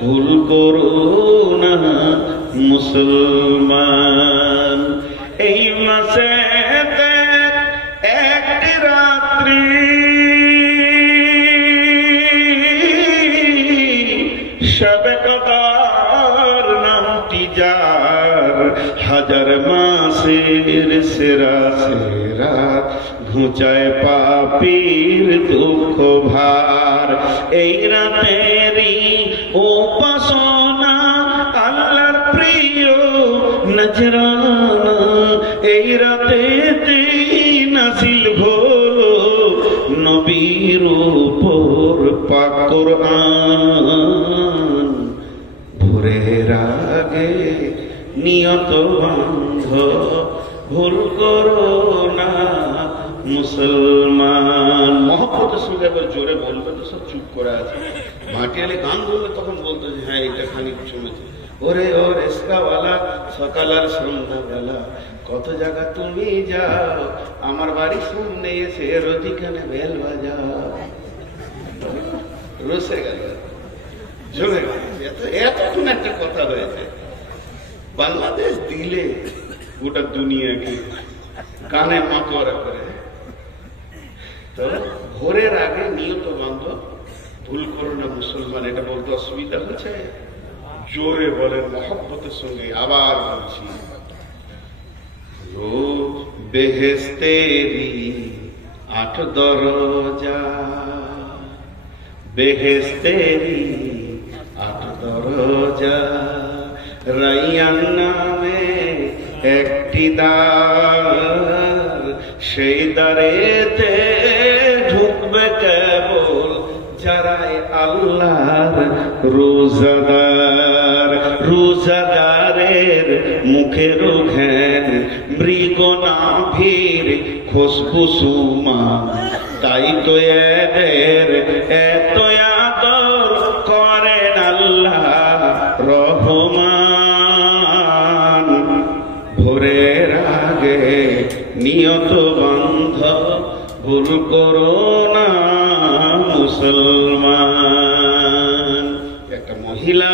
ভুল করো না মুসলমান। এই মাসে একটি রাত্রি শবে কদর নামটি যার, হাজার মাসের সেরা সেরা ঘুচায় পাপীর দুঃখ ভার। এই রাতেরই উপাসনা আল্লাহর প্রিয় নজরানা, এই রাতেতে নাজিল হলো নবীর উপর পাক কোরআন। ভোরের আগে নিয়ত বন্ধ, ভুল করো না মুসলমান। মহব্বতের সঙ্গে এবার জোরে বলবে তো সব চুপ করে আছে। ভাটিয়ালি গান বলবে তখন বলতো যে হ্যাঁ এটা খানিক শুনেছি। ওরে ও রেস্কাওয়ালা, সকাল আর সন্ধ্যাবেলা কত জায়গা তুমি যাও, আমার বাড়ির সামনে এসে রোজিখানে বেল বাজাও। রসে গেল চলে গেছে। এতক্ষণ একটা কথা হয়েছে, বাংলাদেশ দিলে গোটা দুনিয়াকে কানে মাতোয়ারা করে। তো ভোরের আগে নিয়ত বান্ধব, ভুল করো না মুসলমান, এটা বলতে অসুবিধা হচ্ছে? জোরে বলেন মহব্বতের সঙ্গে। আবার বলছি, রোজ বেহেশতেরি 8 দরজা, বেহেশতেরি 8 দরজা, রাইয়ান নামে একটি দ্বার, সেই দ্বারেতে ঢুকবে কেবল যারাই আল্লাহর রোজাদার। রোজাদারের মুখের ঘ্যান মৃগ নাভির খুশবু সুমান, তাই তো এদের এত আদর করেন আল্লাহ রহমান। ভোরের আগে নিয়ত বান্ধব, ভুল করো না মুসলমান। একটা মহিলা,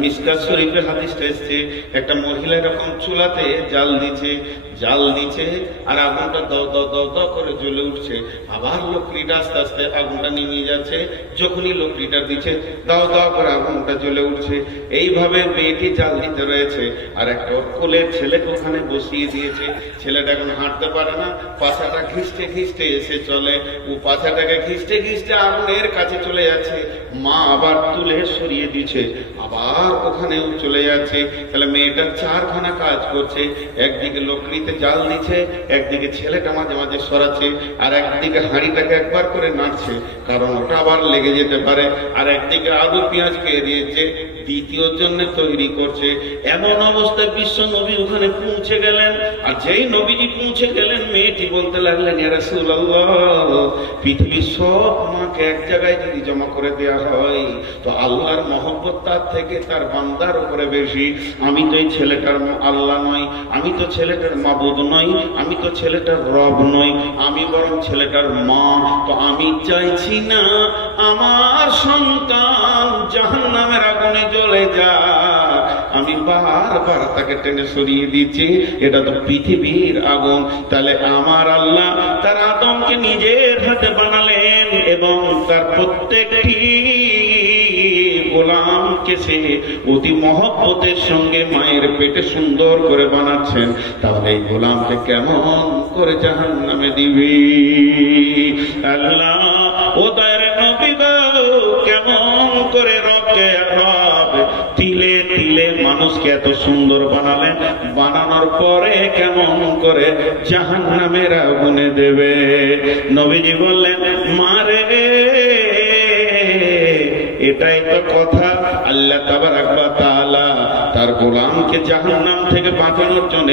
মিশকাত শরীফের হাদিসটা এসছে, একটা মহিলা এরকম চুলাতে জাল দিচ্ছে আর আগুনটা দাও দাও দাও দাও করে জ্বলে উঠছে। আবার লকড়িটা আস্তে আস্তে আগুনটা নিয়ে যাচ্ছে, যখনই লকড়িটা দিচ্ছে দাও দাও করে আগুনটা জ্বলে উঠছে। এইভাবে মেয়েটি জাল দিতে রয়েছে, আর একটা ওর কোলের ছেলেকে ওখানে বসিয়ে দিয়েছে। ছেলেটা এখন হাঁটতে পারে না, পাছাটা ঘিসতে ঘিসতে এসে চলে, ও পাছাটাকে ঘিসতে ঘিসতে আগুনের কাছে চলে যাচ্ছে। মা আবার তুলে সরিয়ে দিচ্ছে, আবার ওখানেও চলে যাচ্ছে। তাহলে মেয়েটার 4খানা কাজ করছে, একদিকে লকড়িতে জাল দিচ্ছে, একদিকে ছেলেটা মাঝে মাঝে সরাচ্ছে, আর একদিকে হাঁড়িটাকে একবার করে নাড়ছে কারণ ওটা আবার লেগে যেতে পারে, আর একদিকে আলু পেঁয়াজ পেয়ে দিয়েছে, দ্বিতীয়র জন্য তৈরি করছে। এমন অবস্থায় বিশ্ব নবী ওখানে পৌঁছে গেলেন। আর যেই নবীজি পৌঁছে গেলেন, মেয়েটি বলতে লাগলেন, ইয়া রাসূলুল্লাহ, পৃথিবীর সব মাকে এক জায়গায় যদি জমা করে দেওয়া হয় তো আল্লাহর মহব্বত তার থেকে তার বান্দার উপরে বেশি। আমি তো এই ছেলেটার আল্লাহ নই, আমি তো ছেলেটার মাবুদ নই, আমি তো ছেলেটার রব নই, আমি বরং ছেলেটার মা। তো আমি চাইছি না আমার সন্তান জাহান্নামের আগুনে জ্বলে যাক, আমি বারবার তাকে টেনে সরিয়ে দিচ্ছি। এটা তো পৃথিবীর আগুন। তাহলে আমার আল্লাহ তার আদমকে নিজের হাতে বানালেন এবং তার প্রত্যেকটি গোলামকে সে অতি মহব্বতের সঙ্গে মায়ের পেটে সুন্দর করে বানাচ্ছেন। তাহলে এই গোলামকে কেমন করে জাহান্নামে দিবি? আল্লাহ ও তার নবী গো, কেমন করে রবকে রব তিলে তিলে মানুষকে এত সুন্দর বানালেন, বানানোর পরে কেমন করে জাহান্নামের আগুনে দেবে? নবীজি বললেন, মারে এটাই তো কথা। আল্লাহ তাবারাক ওয়া তাআলা তার গোলামকে জাহান্নাম থেকে বাঁচানোর জন্য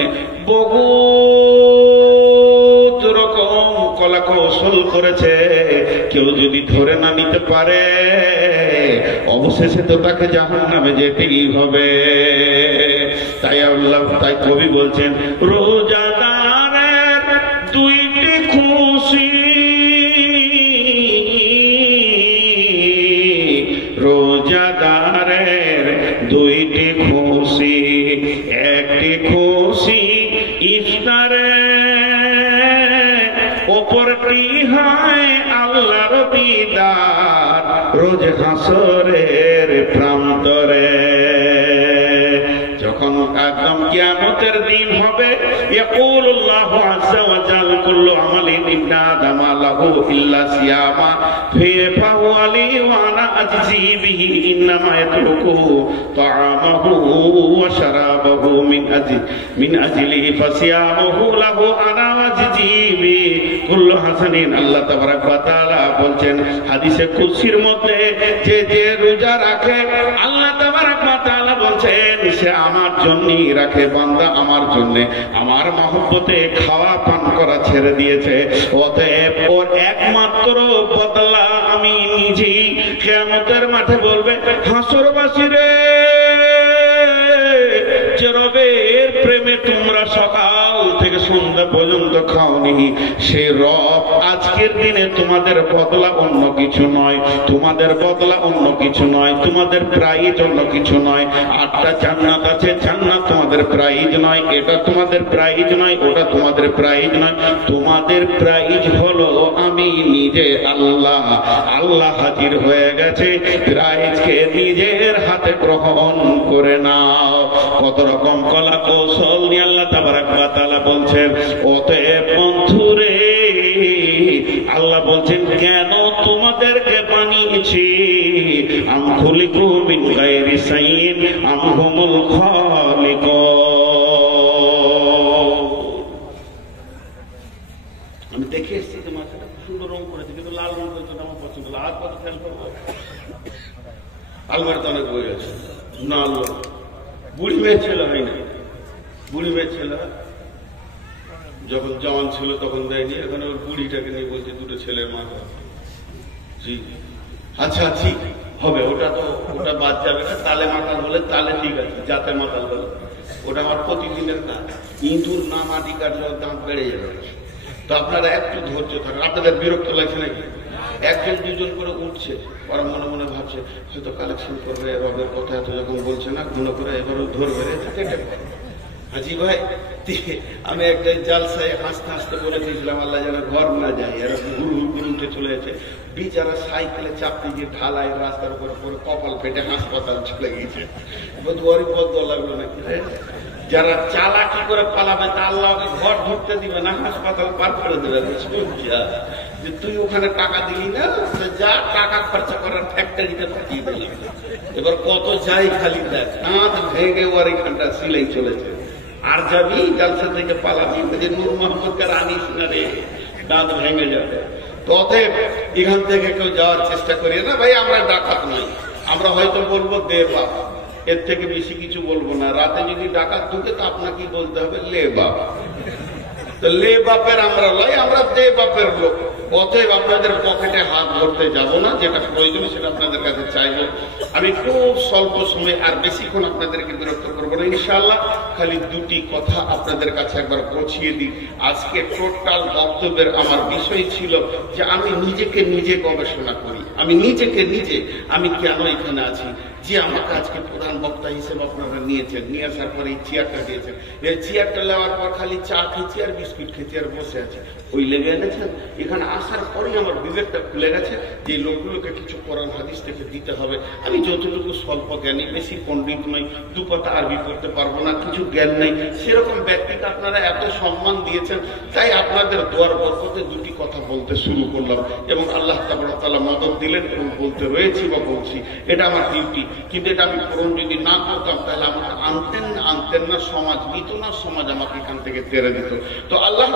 বহুত রকম কলা কৌশল করেছে। কেউ যদি ধরে না নিতে পারে, অবশেষে তো তাকে জাহান্নামে যেতেই হবে। তাই কবি বলছেন, রোজাদারের 2টি খুশি, রোজাদারের 2টি খুশি, একটি খুশি ইফতারে, অপরটি হয় আল্লাহর দিদার রোজ হাসরের প্রান্তরে। যখন একদম কিয়ামতের দিন হবে, ইয়াকুলুল্লাহু আযজা ওয়া জাল কুল্লু আমালিন ইবনা আদম লাহু ইল্লা সিয়ামা ফাহুয়া লি ওয়া আনা আজজি বিহি ইন্নামা ইয়াতরুকু তাআমাহু ওয়া শারাবাহু মিন আজলিহি ফাসিয়ামুহু লাহু আনা আজজি বিহি কুল্লু হাসানিন। আল্লাহ তাবারাক ওয়া তাআলা বলছেন হাদিসে কুদসির মধ্যে, যে যে রোজা রাখে আল্লাহ তাবারাক ওয়া তাআলা বলছেন সে আমার জন্যই রাখে। বান্দা আমার জন্য আমার মহব্বতে খাওয়া পান করা ছেড়ে দিয়েছে, অতএব ওর একমাত্র বদলা আমি নিজেই কিয়ামতের মাঠে বলবে, হাসরবাসী রে, যে রবের প্রেমে তোমরা সকাল থেকে সন্ধ্যা পর্যন্ত খাওনি, সে রব আজকের দিনে তোমাদের বদলা অন্য কিছু নয়, তোমাদের বদলা অন্য কিছু নয়, তোমাদের প্রাইজ অন্য কিছু নয়। 8টা জান্নাত আছে, জান্নাত তোমাদের প্রাইজ নয়, এটা তোমাদের প্রাইজ নয়, ওটা তোমাদের প্রাইজ নয়। তোমাদের প্রাইজ হলো আমি নিজে আল্লাহ। আল্লাহ হাজির হয়ে গেছে, প্রাইজকে নিজের হাতে গ্রহণ করে নাও। কত রকম কলা কৌশল নিয়ে আল্লাহ তাবারাক ওয়া তাআলা বলছেন, অতএব বন্ধুরে, আল্লাহ বলছেন কেন তোমাদেরকে বানিয়েছি। আম খুলিকু মিন গায়রি শাইইন আম হুমুল খালিকুন। আমি দেখে এসেছি যে মাথাটা সুন্দর রং করেছে, কিন্তু লাল রং করেছে আমার পছন্দ। আর কত খেয়াল করবো, আলমারিতে অনেক বই আছে না। বুড়ি মেয়ে ছেলে হয় না, বুড়ি মেয়ে ছেলে যখন জওয়ান ছিল তখন দেয়নি, এখন ওর বুড়িটাকে নিয়ে বলছে 2টো ছেলের মা। জি আচ্ছা ঠিক হবে, ওটা তো ওটা বাদ যাবে না। তালে মাতাল বলে তালে ঠিক আছে, যাতে মাতাল বলে ওটা আমার প্রতিদিনের কাজ। ইঁদুর না মাটি কাটলে দাঁত বেড়ে যাবে। তো আপনারা একটু ধৈর্য থাকেন। আপনাদের বিরক্ত লাগছে নাকি? 1-2 করে উঠছে, ওরা মনে মনে ভাবছে হয়তো কালেকশন করবে, রবের কথা এত যখন বলছে না, গুলো করে এবারও ধরবে। হাজি ভাই, আমি একটা জালসায় হাসতে হাসতে বলে দিয়েছিলাম আল্লাহ যেন ঘর না যায়, এরা গুরু গুরু উঠে চলে গেছে। বিচারা সাইকেলে চাপতে গিয়ে ঢালাই রাস্তার উপরে পরে কপাল ফেটে হাসপাতাল চলে গেছে। বদুয়ারি বদ লাগলো নাকি? যারা চালাকি করে পালাবে তা আল্লাহকে ঘর ঢুকতে দিবে না, হাসপাতাল পার করে দেবে। যে তুই ওখানে টাকা দিলি না, যা টাকা খরচা করার ফ্যাক্টরিতে পাঠিয়ে দিলি। এবার কত যাই খালি দেখ, দাঁত ভেঙে ওর এখানটা সিলাই চলেছে। আর যাবি জালসা থেকে পালাবি, নূর মোহাম্মদকে আনিস না রে, দাঁত ভেঙে যাবে। তো অতএব এখান থেকে কেউ যাওয়ার চেষ্টা করি না ভাই। আমরা ডাকাত নই, আমরা হয়তো বলবো দে বাপ, এর থেকে বেশি কিছু বলবো না। রাতে যদি ডাকাত ঢুকে তো আপনাকে বলতে হবে লে বাপ। তো লে বাপের আমরা লয়, আমরা দে বাপের লোক। অতএব আপনাদের পকেটে হাত ধরতে যাব না, যেটা প্রয়োজন সেটা আপনাদের কাছে চাইবো। আমি খুব স্বল্প সময় আর বেশিক্ষণ আপনাদেরকে বিরক্ত করবো না ইনশাআল্লাহ। খালি 2টি কথা আপনাদের কাছে একবার পৌঁছিয়ে দিই। আজকে টোটাল বক্তব্যের আমার বিষয় ছিল যে আমি নিজেকে নিজে গবেষণা করি, আমি নিজেকে নিজে, আমি কেন এখানে আছি। যে আমাকে আজকে প্রধান বক্তা হিসেবে আপনারা নিয়েছেন, নিয়ে আসার পরে এই চেয়ারটা দিয়েছেন, এই চেয়ারটা নেওয়ার পর খালি চা খেয়েছি আর বিস্কুট খেয়েছি আর বসে আছি, ওই লেগে এনেছেন। এখানে আসার পরেই আমার বিবেকটা খুলে গেছে যে লোকগুলোকে কিছু কোরআন হাদিস থেকে দিতে হবে। আমি যতটুকু স্বল্প জ্ঞানী, বেশি পণ্ডিত নই, 2 পাতা আরবি করতে পারবো না, কিছু জ্ঞান নেই, সেরকম ব্যক্তিকে আপনারা এত সম্মান দিয়েছেন, তাই আপনাদের দোয়ার বরকতে 2টি কথা বলতে শুরু করলাম। এবং আল্লাহ তাআলা মদদ দিলেন এবং বলতে রয়েছি বা বলছি, এটা আমার ডিউটি। কিন্তু এটা আমি পূরণ যদি না করতাম তাহলে আমাকে আনতেন না সমাজ, দিত না সমাজ, আমাকে এখান থেকে তেড়ে দিত। তো আল্লাহ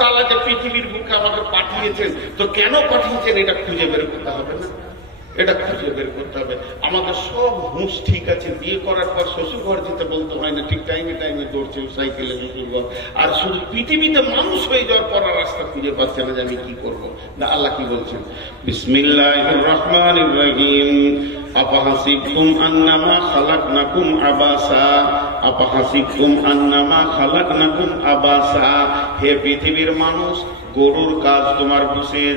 তাআলা যে পৃথিবীর বুকে আমাকে পাঠিয়েছেন, তো কেন পাঠিয়েছেন এটা খুঁজে বের করতে হবে না? এটা খুঁজে বের করতে হবে। আমাদের সব হুঁশ ঠিক আছে, বিয়ে করার পর শ্বশুর ঘর যেতে বলতে হয় না, ঠিক টাইমে টাইমে দৌড়ছে সাইকেলে শ্বশুর ঘর। আর শুধু পৃথিবীতে মানুষ হয়ে যাওয়ার পর রাস্তা খুঁজে পাচ্ছে না যে আমি কি করবো। না, আল্লাহ কি বলছেন? বিসমিল্লাহির রহমানির রহিম। আপাহাসিবতুম আন্নামা খালাকনাকুম আবাসা, আপাহাসিবতুম আন্নামা খালাকনাকুম আবাসা। হে পৃথিবীর মানুষ, গরুর কাজ তোমার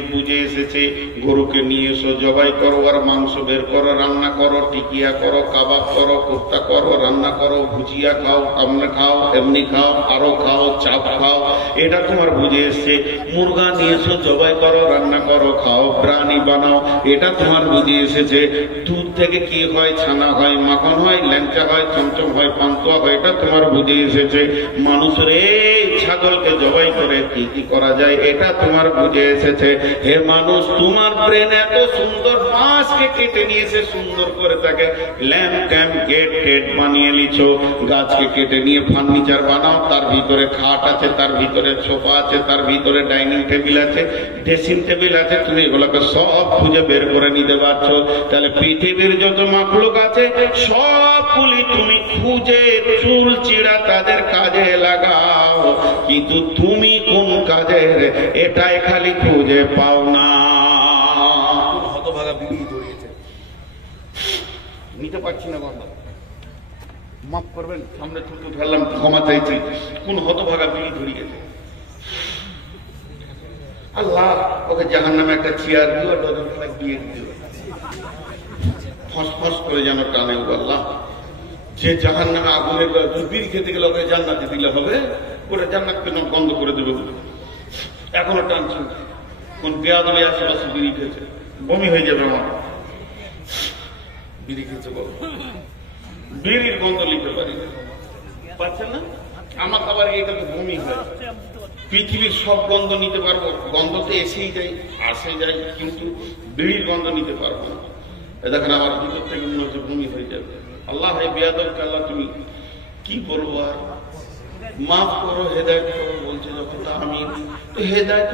বুঝে এসেছে। গরুকে নিয়ে এসো, জবাই করো, আর মাংস বের করো, রান্না করো, টিকিয়া করো, কাবাব করো, কোফতা করো, রান্না করো, ভুজিয়া খাও, কামনে খাও, এমনি খাও, আরো খাও, চাপ খাও, এটা তোমার বুঝে এসছে। মুরগা নিয়ে এসো, জবাই করো, রান্না করো, খাও, প্রাণী বানাও, এটা তোমার বুঝে এসেছে। দুধ থেকে কি হয়? ছানা হয়, মাখন হয়, ল্যাংচা হয়, চমচম হয়, পান্তুয়া হয়, এটা তোমার বুঝে এসেছে। মানুষের এই ছাগলকে জবাই করে কি কি করা যায়, এটা তোমার বুঝে এসেছে। হে মানুষ, তোমার ব্রেন এত সুন্দর, বাঁশকে কেটে নিয়েছে সুন্দর করে, তাকে ল্যাম্প ট্যাম্প গেট টেট বানিয়ে লিছো। গাছকে কেটে নিয়ে ফার্নিচার বানাও, তার ভিতরে খাট আছে, তার ভিতরে সোফা আছে, তার ভিতরে ডাইনিং টেবিল আছে, ড্রেসিং টেবিল আছে। তুমি এগুলোকে সব খুঁজে বের করে নিতে পারছো। তাহলে পৃথিবীর যত মাখলুক আছে সবগুলি তুমি খুঁজে চুল চিড়া তাদের কাজে লাগাও, কিন্তু তুমি কোন কাজের এটাই খালি খুঁজে পাও না। হতভাগা বিড়ি ধরিয়েছে, নিতে পারছি না বাবা, মাফ করবেন, সামনে থুতু ফেললাম, ক্ষমা চাইছি। কোন হতভাগা বিড়ি ধরিয়েছে? আল্লাহ ওকে জাহান্নামে একটা চেয়ার দিও, ডজনখানা বিয়ে দিও, ফস করে যেন টানে। আল্লাহ, যে জাহান্নামে আগুনে বিড়ি খেতে গেলে ওকে জান্নাতে দিলে হবে, ওটা জান্নাত কেন বন্ধ করে দেবে? এখনো টানছে, কোন বেয়াদবি আশেপাশে বিড়ি খেয়েছে, বমি হয়ে যাবে আমার। বিড়ি খেতে বলো, বিড়ির গন্ধ নিতে পারি পাচ্ছেন না? আমার আবার এইটাকে বমি হয়। পৃথিবীর সব গন্ধ নিতে পারবো, গন্ধ তো এসেই যায়, আসে যায়, কিন্তু বিড়ির গন্ধ নিতে পারবো না। দেখেন আমার ভিতর থেকে মনে হচ্ছে বমি হয়ে যাবে। আল্লাহ, এই বেয়াদবকে আল্লাহ তুমি কি বলবো আর, মাফ করো, হেদায়েত করো বলছে যখন, আমি তো হেদায়েত